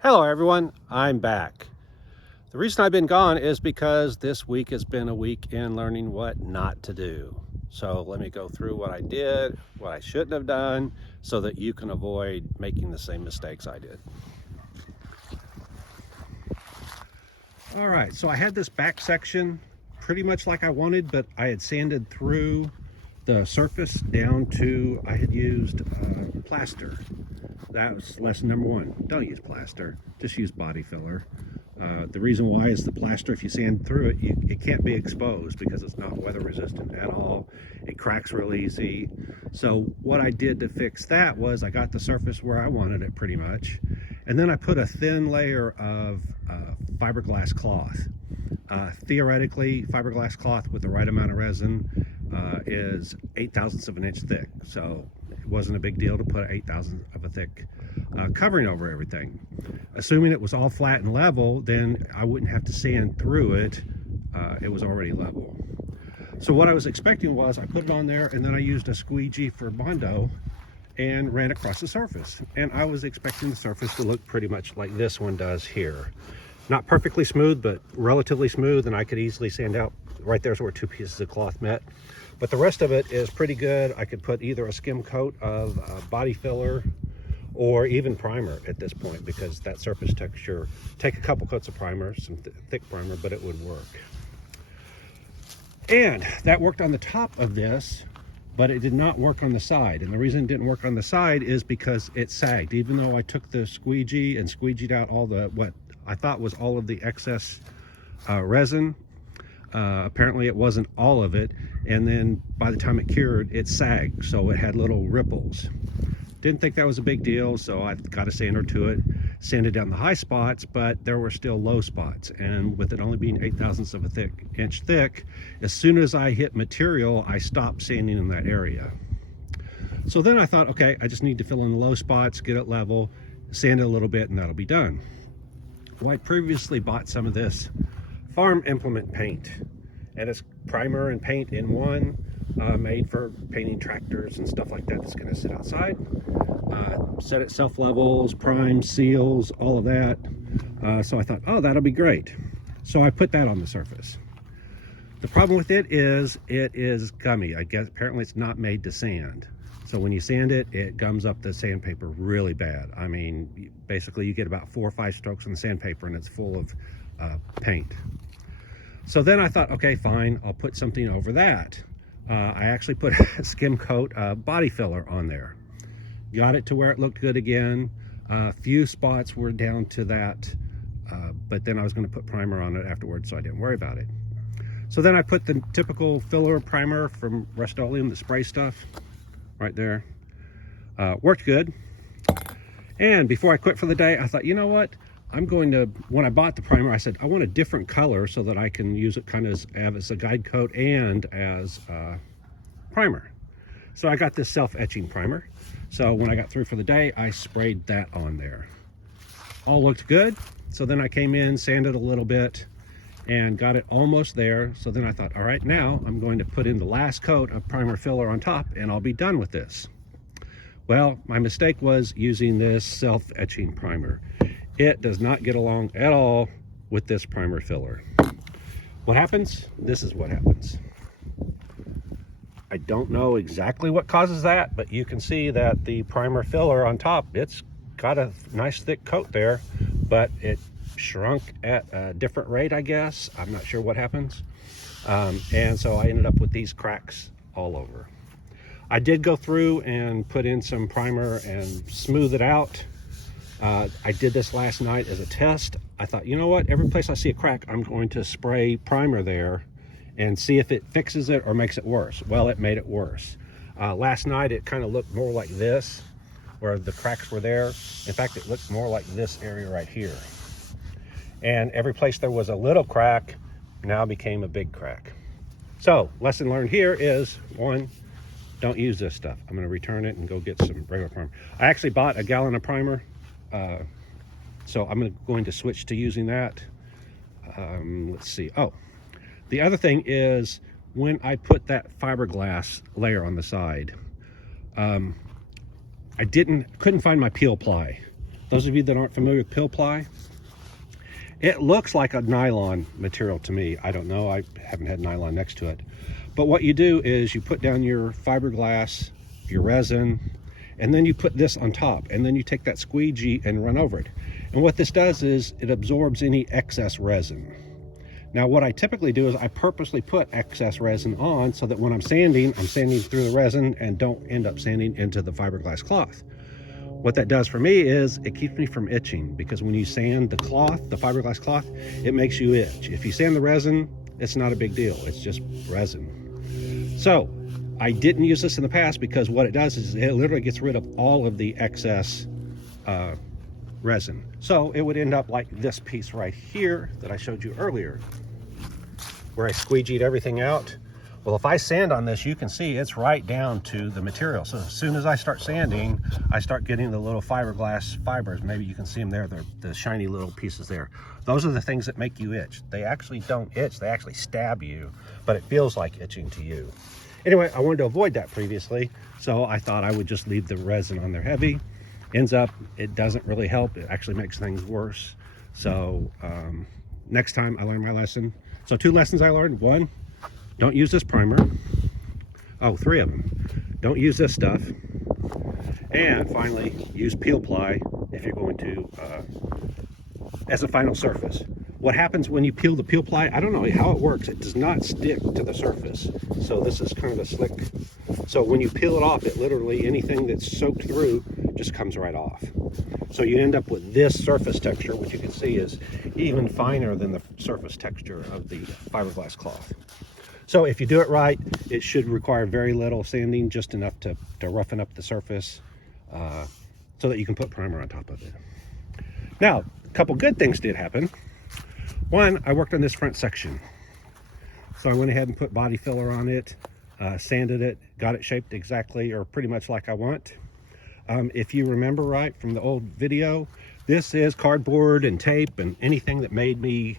Hello everyone, I'm back. The reason I've been gone is because this week has been a week in learning what not to do. So let me go through what I did, what I shouldn't have done, so that you can avoid making the same mistakes I did. All right, so I had this back section pretty much like I wanted, but I had sanded through the surface down to, I had used plaster. That was lesson number one. Don't use plaster, just use body filler. The reason why is the plaster, if you sand through it, it can't be exposed because it's not weather resistant at all. It cracks real easy. So what I did to fix that was I got the surface where I wanted it pretty much. And then I put a thin layer of fiberglass cloth. Theoretically, fiberglass cloth with the right amount of resin is 0.8 of an inch thick. So it wasn't a big deal to put 0.8 of a thick covering over everything. Assuming it was all flat and level, then I wouldn't have to sand through it. It was already level. So what I was expecting was I put it on there and then I used a squeegee for Bondo and ran across the surface. And I was expecting the surface to look pretty much like this one does here. Not perfectly smooth, but relatively smooth, and I could easily sand out. Right there's where two pieces of cloth met. But the rest of it is pretty good. I could put either a skim coat of body filler or even primer at this point, because that surface texture, take a couple coats of primer, some thick primer, but it would work. And that worked on the top of this, but it did not work on the side. And the reason it didn't work on the side is because it sagged. Even though I took the squeegee and squeegeed out all the, what I thought was all of the excess resin, apparently it wasn't all of it. And then by the time it cured, it sagged. So it had little ripples. Didn't think that was a big deal, so I got a sander to it, sanded down the high spots, but there were still low spots. And with it only being 0.8 of an inch thick, as soon as I hit material, I stopped sanding in that area. So then I thought, okay, I just need to fill in the low spots, get it level, sand it a little bit, and that'll be done. Well, I previously bought some of this farm implement paint, and it's primer and paint in one, made for painting tractors and stuff like that that's going to sit outside. Set it self levels, primes, seals, all of that. So I thought, oh, that'll be great. So I put that on the surface. The problem with it is gummy. I guess apparently it's not made to sand. So when you sand it, it gums up the sandpaper really bad. I mean, basically you get about 4 or 5 strokes on the sandpaper and it's full of paint. So then I thought, okay, fine, I'll put something over that. I actually put a skim coat body filler on there. Got it to where it looked good again. A few spots were down to that, but then I was going to put primer on it afterwards, so I didn't worry about it. So then I put the typical filler primer from Rust-Oleum, the spray stuff, right there. Worked good. And before I quit for the day, I thought, you know what? I'm going to, when I bought the primer, I said, I want a different color so that I can use it kind of as a guide coat and as primer. So I got this self-etching primer. So when I got through for the day, I sprayed that on there. All looked good. So then I came in, sanded a little bit, and got it almost there. So then I thought, all right, now I'm going to put in the last coat of primer filler on top and I'll be done with this. Well, my mistake was using this self-etching primer. It does not get along at all with this primer filler. What happens? This is what happens. I don't know exactly what causes that, but you can see that the primer filler on top, it's got a nice thick coat there, but it shrunk at a different rate, I guess. I'm not sure what happens. And so I ended up with these cracks all over. I did go through and put in some primer and smooth it out. I did this last night as a test. I thought, you know what, every place I see a crack, I'm going to spray primer there and see if it fixes it or makes it worse. Well, it made it worse. Last night it kind of looked more like this, where the cracks were there. In fact, it looked more like this area right here. And every place there was a little crack now became a big crack. So lesson learned here is, one, don't use this stuff. I'm gonna return it and go get some regular primer. I actually bought a gallon of primer. So I'm going to switch to using that. Let's see. Oh, the other thing is when I put that fiberglass layer on the side, I couldn't find my Peel Ply. Those of you that aren't familiar with Peel Ply, it looks like a nylon material to me. I don't know, I haven't had nylon next to it. But what you do is you put down your fiberglass, your resin, and then you put this on top, and then you take that squeegee and run over it. And what this does is it absorbs any excess resin. Now what I typically do is I purposely put excess resin on so that when I'm sanding through the resin and don't end up sanding into the fiberglass cloth. What that does for me is it keeps me from itching, because when you sand the cloth, the fiberglass cloth, it makes you itch. If you sand the resin, it's not a big deal, it's just resin. So I didn't use this in the past because what it does is it literally gets rid of all of the excess resin. So it would end up like this piece right here that I showed you earlier, where I squeegeed everything out. Well, if I sand on this, you can see it's right down to the material. So as soon as I start sanding, I start getting the little fiberglass fibers. Maybe you can see them there, the shiny little pieces there. Those are the things that make you itch. They actually don't itch, they actually stab you, but it feels like itching to you. Anyway, I wanted to avoid that previously, so I thought I would just leave the resin on there heavy. Ends up, it doesn't really help, it actually makes things worse. So next time I learned my lesson. So 2 lessons I learned. 1, don't use this primer. Oh, 3 of them. Don't use this stuff. And finally, use Peel Ply if you're going to, as a final surface. What happens when you peel the Peel Ply, I don't know how it works. It does not stick to the surface. So this is kind of a slick. So when you peel it off, it literally, anything that's soaked through just comes right off. So you end up with this surface texture, which you can see is even finer than the surface texture of the fiberglass cloth. So if you do it right, it should require very little sanding, just enough to roughen up the surface so that you can put primer on top of it. Now, a couple good things did happen. 1, I worked on this front section. So I went ahead and put body filler on it, sanded it, got it shaped exactly or pretty much like I want. If you remember right from the old video, this is cardboard and tape and anything that made me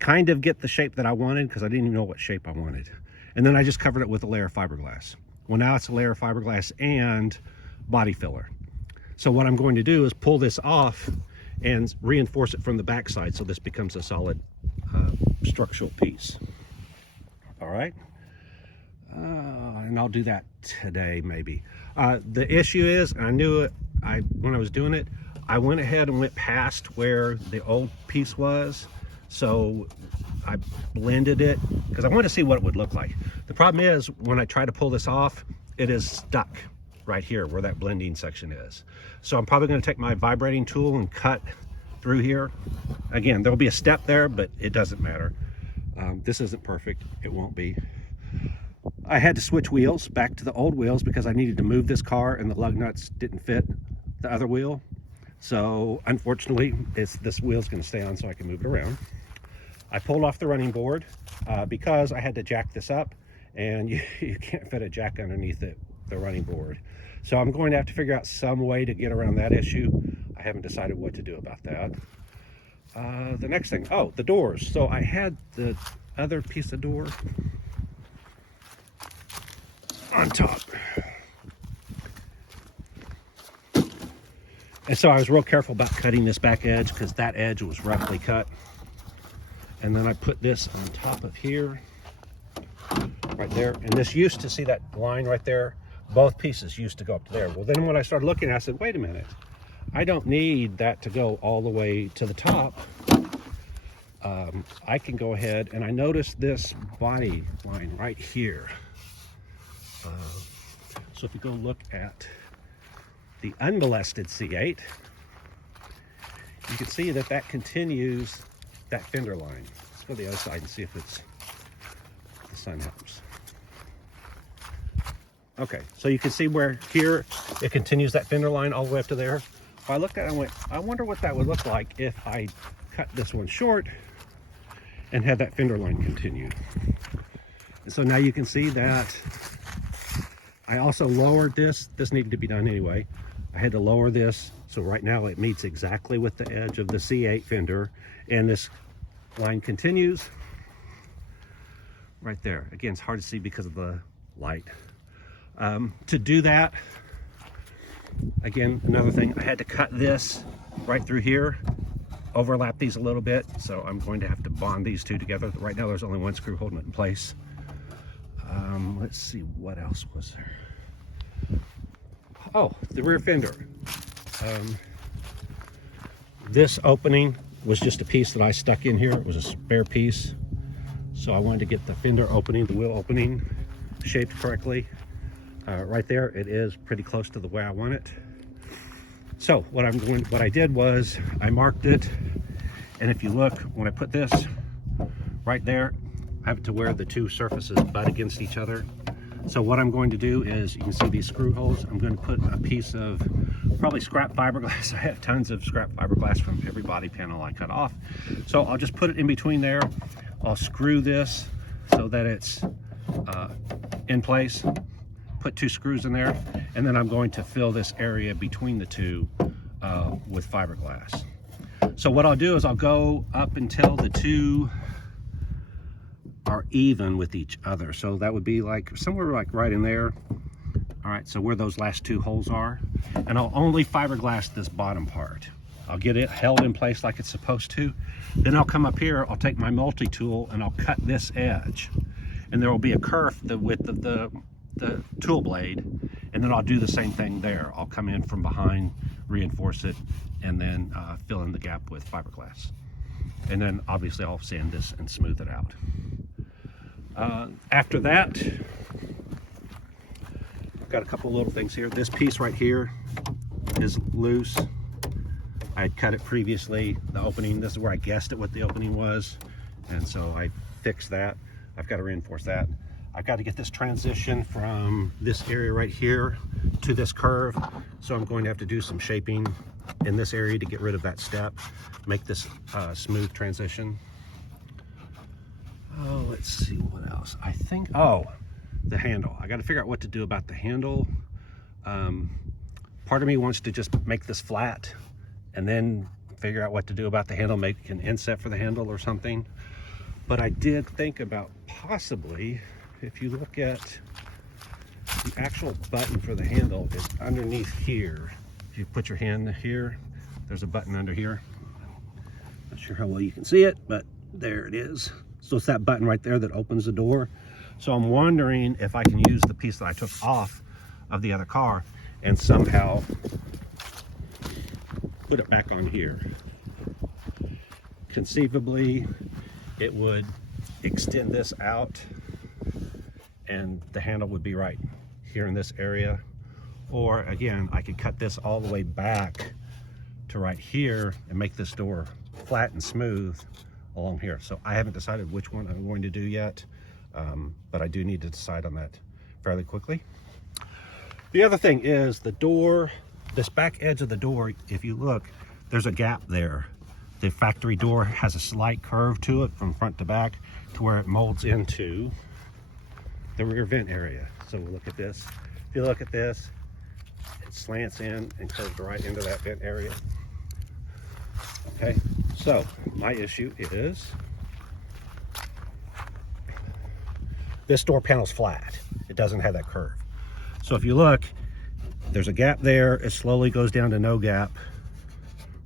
kind of get the shape that I wanted, because I didn't even know what shape I wanted. And then I just covered it with a layer of fiberglass. Well, now it's a layer of fiberglass and body filler. So what I'm going to do is pull this off and reinforce it from the backside so this becomes a solid structural piece. All right. And I'll do that today maybe. The issue is, I knew it when I was doing it, I went ahead and went past where the old piece was. So I blended it because I wanted to see what it would look like. The problem is when I try to pull this off, it is stuck right here where that blending section is. So I'm probably going to take my vibrating tool and cut through here. Again, there'll be a step there, but it doesn't matter. This isn't perfect. It won't be. I had to switch wheels back to the old wheels because I needed to move this car and the lug nuts didn't fit the other wheel. So unfortunately, this wheel's going to stay on so I can move it around. I pulled off the running board because I had to jack this up, and you can't fit a jack underneath the running board. So I'm going to have to figure out some way to get around that issue. I haven't decided what to do about that. The next thing, oh, the doors. So I had the other piece of door on top. And so I was real careful about cutting this back edge because that edge was roughly cut. And then I put this on top of here, right there. And this used to, see that line right there? Both pieces used to go up to there. Well, then when I started looking, I said, wait a minute. I don't need that to go all the way to the top. I can go ahead, and I noticed this body line right here. So if you go look at the unmolested C8, you can see that that continues that fender line. Let's go to the other side and see if the sun helps. Okay, so you can see where here it continues that fender line all the way up to there. If I looked at it and went, I wonder what that would look like if I cut this one short and had that fender line continue. And so now you can see that I also lowered this. This needed to be done anyway. I had to lower this, so right now it meets exactly with the edge of the C8 fender, and this line continues right there. Again, it's hard to see because of the light. To do that, again, another thing, I had to cut this right through here, overlap these a little bit, so I'm going to have to bond these two together. Right now there's only one screw holding it in place. Let's see, what else was there? Oh, the rear fender. This opening was just a piece that I stuck in here. It was a spare piece, so I wanted to get the fender opening, the wheel opening, shaped correctly. Right there, it is pretty close to the way I want it. So what I did was I marked it, and if you look, when I put this right there, I have it to where the two surfaces butt against each other. So what I'm going to do is, you can see these screw holes, I'm going to put a piece of probably scrap fiberglass. I have tons of scrap fiberglass from every body panel I cut off. So I'll just put it in between there. I'll screw this so that it's in place, put two screws in there, and then I'm going to fill this area between the two with fiberglass. So what I'll do is I'll go up until the two are even with each other. So that would be like somewhere like right in there. All right, so where those last two holes are. And I'll only fiberglass this bottom part. I'll get it held in place like it's supposed to. Then I'll come up here, I'll take my multi-tool and I'll cut this edge. And there will be a kerf the width of the tool blade. And then I'll do the same thing there. I'll come in from behind, reinforce it, and then fill in the gap with fiberglass. And then obviously I'll sand this and smooth it out. After that, I've got a couple little things here. This piece right here is loose. I had cut it previously, the opening. This is where I guessed at what the opening was. And so I fixed that. I've got to reinforce that. I've got to get this transition from this area right here to this curve. So I'm going to have to do some shaping in this area to get rid of that step, make this smooth transition. Oh, let's see what else. I think, oh, the handle. I got to figure out what to do about the handle. Part of me wants to just make this flat and then figure out what to do about the handle, make an inset for the handle or something. But I did think about possibly, if you look at the actual button for the handle is underneath here. If you put your hand here, there's a button under here. Not sure how well you can see it, but there it is. So it's that button right there that opens the door. So I'm wondering if I can use the piece that I took off of the other car and somehow put it back on here. Conceivably, it would extend this out and the handle would be right here in this area. Or again, I could cut this all the way back to right here and make this door flat and smooth along here. So I haven't decided which one I'm going to do yet, but I do need to decide on that fairly quickly. The other thing is the door, this back edge of the door, if you look, there's a gap there. The factory door has a slight curve to it from front to back to where it molds into the rear vent area. So we'll look at this. If you look at this, it slants in and curves right into that vent area. Okay, so my issue is this door panel's flat. It doesn't have that curve. So if you look, there's a gap there. It slowly goes down to no gap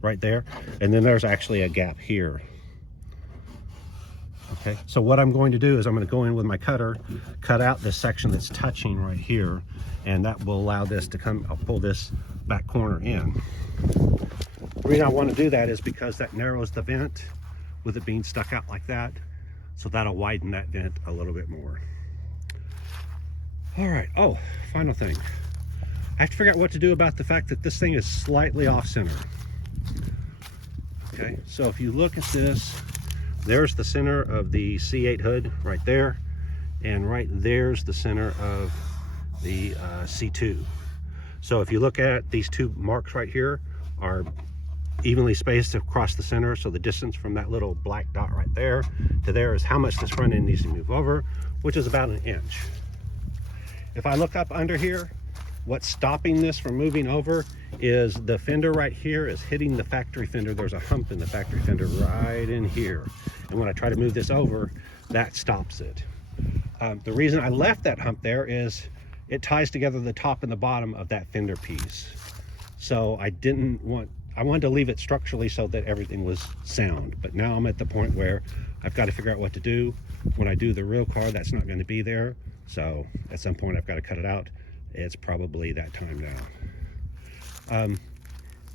right there. And then there's actually a gap here. Okay, so what I'm going to do is I'm going to go in with my cutter, cut out this section that's touching right here, and that will allow this to come, I'll pull this back corner in. The reason I want to do that is because that narrows the vent with it being stuck out like that. So that'll widen that vent a little bit more. All right, oh, final thing. I have to figure out what to do about the fact that this thing is slightly off center. Okay, so if you look at this, there's the center of the C8 hood right there, and right there's the center of the C2. So if you look at these two marks right here are evenly spaced across the center, so the distance from that little black dot right there to there is how much this front end needs to move over, which is about 1 inch. If I look up under here, what's stopping this from moving over is the fender right here is hitting the factory fender. There's a hump in the factory fender right in here. And when I try to move this over, that stops it. The reason I left that hump there is it ties together the top and the bottom of that fender piece. So I wanted to leave it structurally so that everything was sound. But now I'm at the point where I've got to figure out what to do. When I do the real car, that's not going to be there. So at some point I've got to cut it out. It's probably that time now.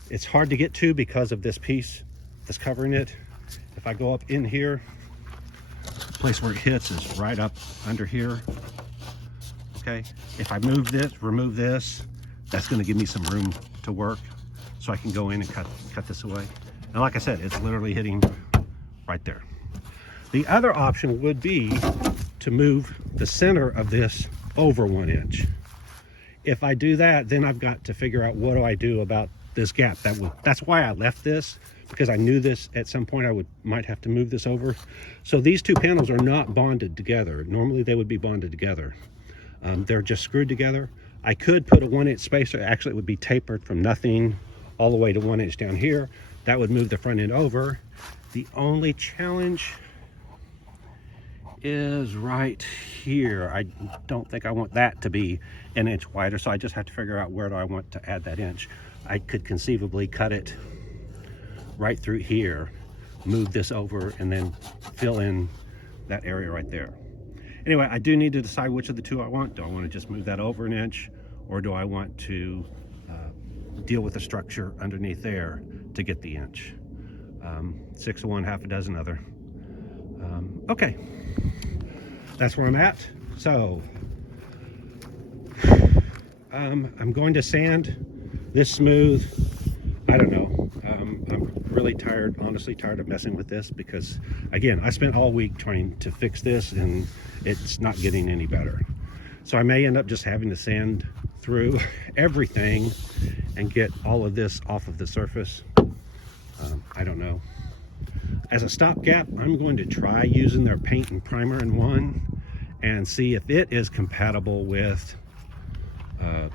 It's hard to get to because of this piece that's covering it. If I go up in here, the place where it hits is right up under here. Okay, if I remove this, that's going to give me some room to work, so I can go in and cut this away. And like I said, it's literally hitting right there. The other option would be to move the center of this over 1 inch. If I do that, then I've got to figure out what do I do about this gap. That's why I left this, because I knew this at some point I might have to move this over. So these two panels are not bonded together. Normally they would be bonded together. They're just screwed together. I could put a 1 inch spacer. Actually, it would be tapered from nothing all the way to 1 inch down here. That would move the front end over. The only challenge is right here. I don't think I want that to be 1 inch wider, so I just have to figure out where do I want to add that inch. I could conceivably cut it right through here, move this over, and then fill in that area right there. Anyway, I do need to decide which of the two I want. Do I want to just move that over 1 inch, or do I want to deal with the structure underneath there to get the inch? 6 of one, half a dozen other. Okay, that's where I'm at. So I'm going to sand this smooth. I don't know. I'm really tired, honestly tired of messing with this, because again, I spent all week trying to fix this and it's not getting any better. So I may end up just having to sand through everything and get all of this off of the surface. I don't know. As a stopgap, I'm going to try using their paint and primer in one and see if it is compatible with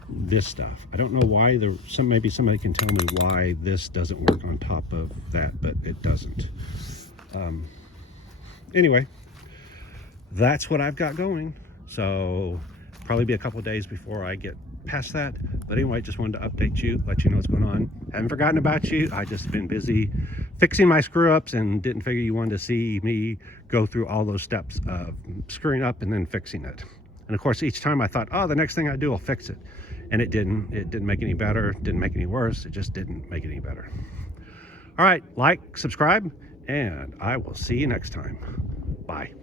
this stuff. I don't know why. Maybe somebody can tell me why this doesn't work on top of that, but it doesn't. Anyway, that's what I've got going. So probably be a couple of days before I get past that. But anyway, just wanted to update you, let you know what's going on. Haven't forgotten about you. I just been busy fixing my screw ups and didn't figure you wanted to see me go through all those steps of screwing up and then fixing it. And of course, each time I thought, oh, the next thing I do, I'll fix it. And it didn't. It didn't make any better. Didn't make any worse. It just didn't make it any better. All right, like, subscribe, and I will see you next time. Bye.